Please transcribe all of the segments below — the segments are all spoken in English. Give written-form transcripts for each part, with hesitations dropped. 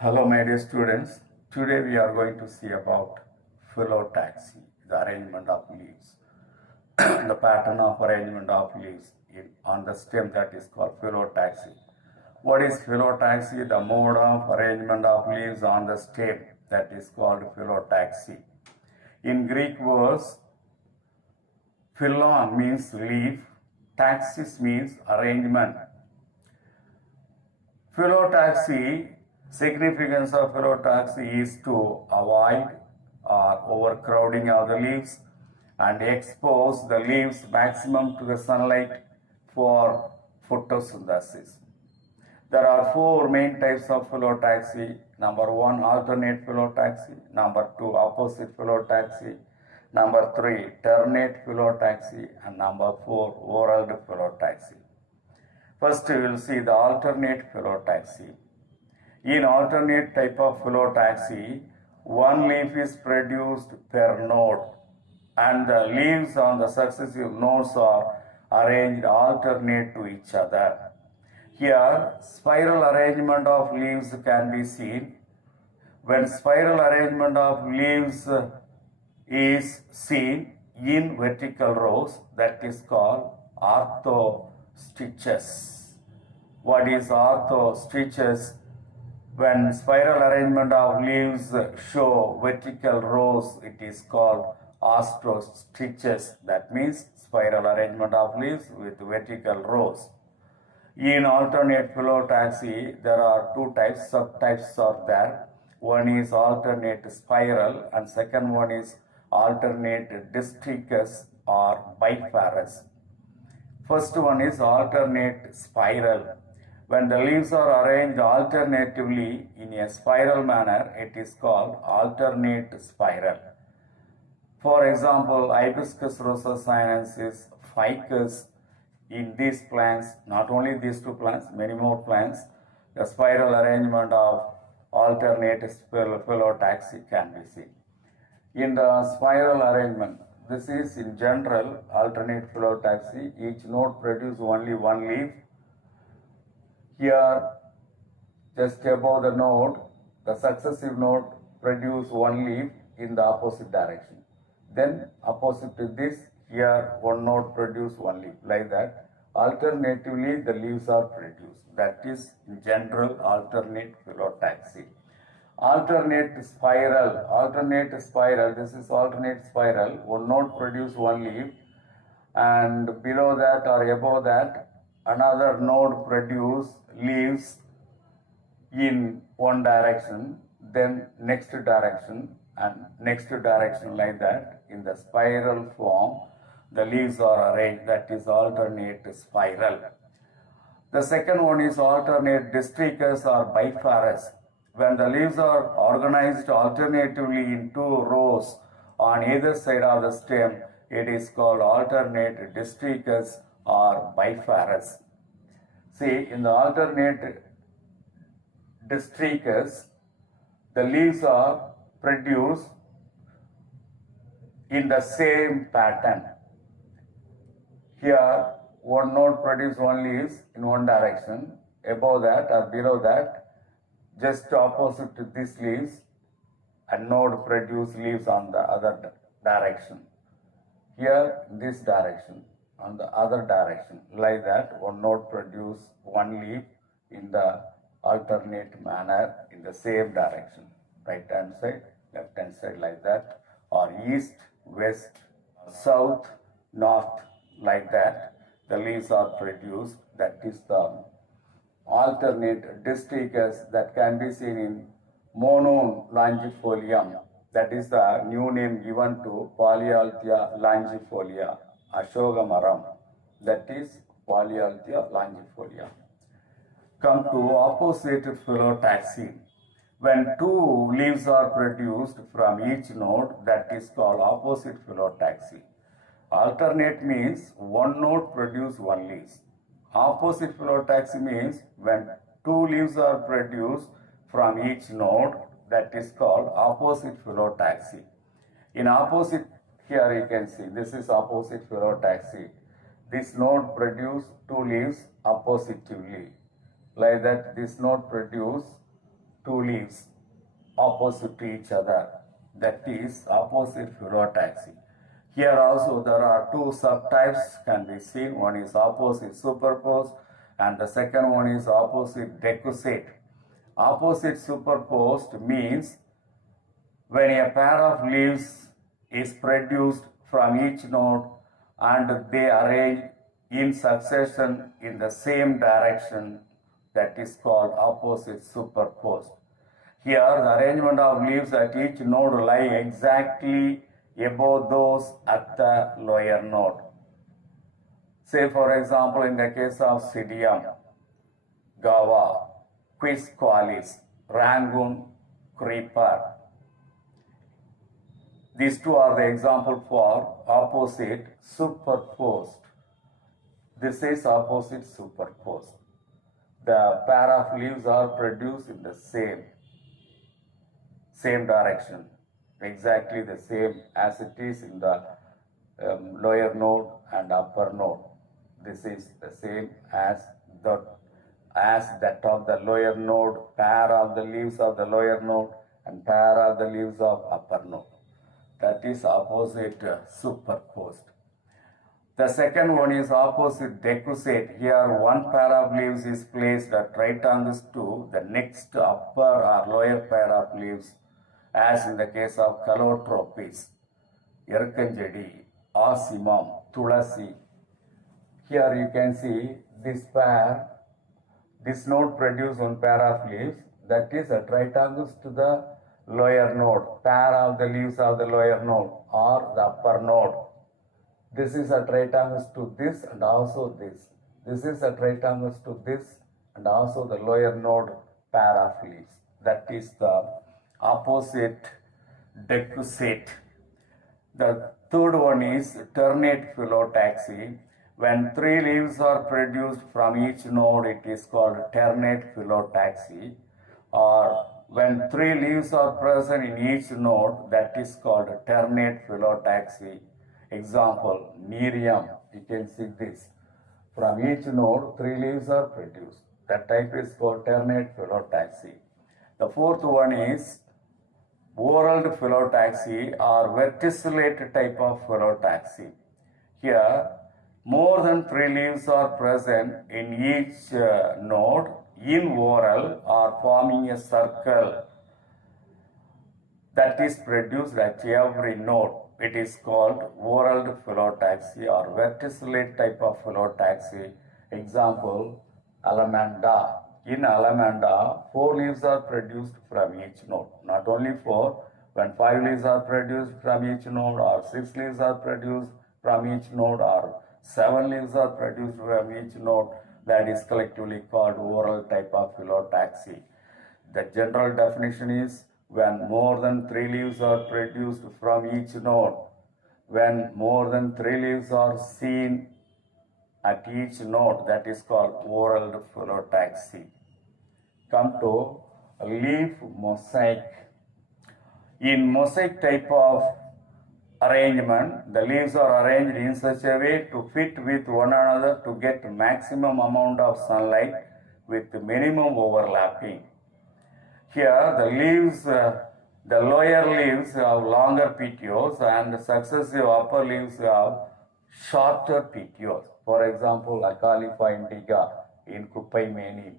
Hello, my dear students. Today we are going to see about Phllotaxy, the arrangement of leaves, the pattern of arrangement of leaves on the stem that is called Phllotaxy. What is Phllotaxy? The mode of arrangement of leaves on the stem that is called Phllotaxy. In Greek words, phyllon means leaf, taxis means arrangement. Phllotaxy, significance of Phllotaxy is to avoid overcrowding of the leaves and expose the leaves maximum to the sunlight for photosynthesis. There are four main types of Phllotaxy. Number one, alternate Phllotaxy. Number two, opposite Phllotaxy. Number three, ternate Phllotaxy. And number four, whorled Phllotaxy. First, we will see the alternate Phllotaxy. In alternate type of Phllotaxy, one leaf is produced per node and the leaves on the successive nodes are arranged alternate to each other. Here, spiral arrangement of leaves can be seen. When spiral arrangement of leaves is seen in vertical rows, that is called orthostitches. What is orthostitches? When spiral arrangement of leaves show vertical rows, it is called orthostitches. That means spiral arrangement of leaves with vertical rows. In alternate Phllotaxy, there are two types, subtypes are there. One is alternate spiral and second one is alternate distichous or bifarous. First one is alternate spiral. When the leaves are arranged alternatively in a spiral manner, it is called alternate spiral. For example, Hibiscus rosa sinensis, ficus, in these plants, not only these two plants, many more plants, the spiral arrangement of alternate Phllotaxy can be seen. In the spiral arrangement, this is in general alternate Phllotaxy. Each node produces only one leaf. Here, just above the node, the successive node produce one leaf in the opposite direction. Then opposite to this, here one node produce one leaf, like that. Alternatively, the leaves are produced. That is in general alternate Phllotaxy. Alternate spiral, this is alternate spiral. One node produce one leaf and below that or above that, another node produce leaves in one direction, then next direction and next direction, like that. In the spiral form, the leaves are arranged, that is alternate spiral. The second one is alternate distichous or bifarous. When the leaves are organized alternatively in two rows on either side of the stem, it is called alternate distichous or bifarous. See, in the alternate distichous, the leaves are produced in the same pattern. Here, one node produces one leaves in one direction. Above that or below that, just opposite to these leaves, a node produces leaves on the other direction. Here, this direction, on the other direction, like that, one node produces one leaf in the alternate manner in the same direction. Right hand side, left hand side, like that, or east, west, south, north, like that, the leaves are produced. That is the alternate distichous that can be seen in Monone longifolium. That is the new name given to Polyalthia longifolia, Ashoka maram. That is Polyalthia longifolia. Come to opposite Phllotaxy. When two leaves are produced from each node, that is called opposite Phllotaxy. Alternate means one node produces one leaf. Opposite Phllotaxy means when two leaves are produced from each node, that is called opposite Phllotaxy. In opposite, here you can see, this is opposite Phllotaxy. This node produces two leaves oppositively. Like that, this node produces two leaves opposite to each other. That is opposite Fluorotaxi. Here also there are two subtypes can be seen. One is opposite superpose and the second one is opposite decussate. Opposite superposed means when a pair of leaves is produced from each node and they arrange in succession in the same direction, that is called opposite superposed. Here the arrangement of leaves at each node lie exactly above those at the lower node. Say for example in the case of Psidium, Gava, Quisqualis, Rangoon, Creeper. These two are the example for opposite superposed. This is opposite superposed. The pair of leaves are produced in the same direction, exactly the same as it is in the lower node and upper node. This is the same as that of the lower node, pair of the leaves of the lower node and pair of the leaves of upper node. That is opposite superposed. The second one is opposite decussate. Here one pair of leaves is placed at right angles to the next upper or lower pair of leaves, as in the case of Calotropis, Erkanjedi, Asimum, Tulasi. Here you can see this pair, this node produces one pair of leaves that is at right angles to the lower node, pair of the leaves of the lower node or the upper node. This is at right angles to this and also this. This is at right angles to this and also the lower node pair of leaves. That is the opposite decussate. The third one is ternate Fhllotaxy. When three leaves are produced from each node, it is called ternate Fhllotaxy. Or when three leaves are present in each node, that is called ternate Fhllotaxy. Example, Miriam, you can see this. From each node, three leaves are produced. That type is called ternate Fhllotaxy. The fourth one is whorled Fhllotaxy or verticillate type of Fhllotaxy. Here, more than three leaves are present in each node in whorl or forming a circle that is produced at every node. It is called whorled Fhllotaxy or verticillate type of Fhllotaxy. Example, Alamanda. In Alamanda, four leaves are produced from each node. Not only four, when five leaves are produced from each node, or six leaves are produced from each node, or seven leaves are produced from each node, that is collectively called whorl type of Fhllotaxy. The general definition is when more than three leaves are produced from each node, when more than three leaves are seen at each node, that is called whorled Fhllotaxy. Come to leaf mosaic. In mosaic type of arrangement, the leaves are arranged in such a way to fit with one another to get maximum amount of sunlight with minimum overlapping. Here the leaves, the lower leaves have longer petioles and the successive upper leaves have shorter petioles. For example, Acalifa indica in Kupaimeni.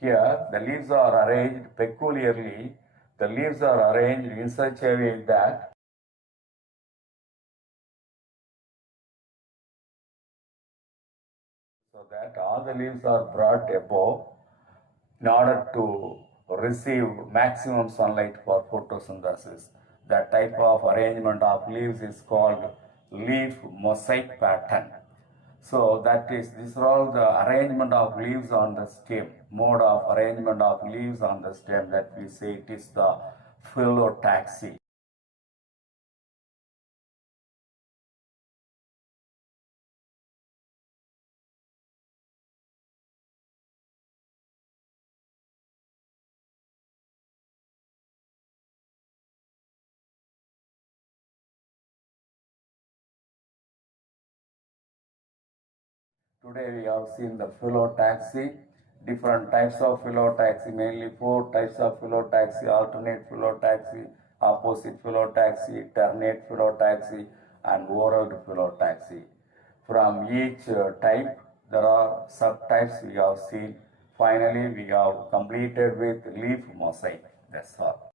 Here the leaves are arranged peculiarly. The leaves are arranged in such a way that all the leaves are brought above in order to receive maximum sunlight for photosynthesis. That type of arrangement of leaves is called leaf mosaic pattern. So these are all the arrangement of leaves on the stem, mode of arrangement of leaves on the stem that we say it is the Fhllotaxy. Today we have seen the Fhllotaxy. different types of Phllotaxy, mainly 4 types of Phllotaxy: alternate Phllotaxy, opposite Phllotaxy, ternate Phllotaxy, and oral Phllotaxy. From each type, there are subtypes we have seen. Finally, we have completed with leaf mosaic. That's all.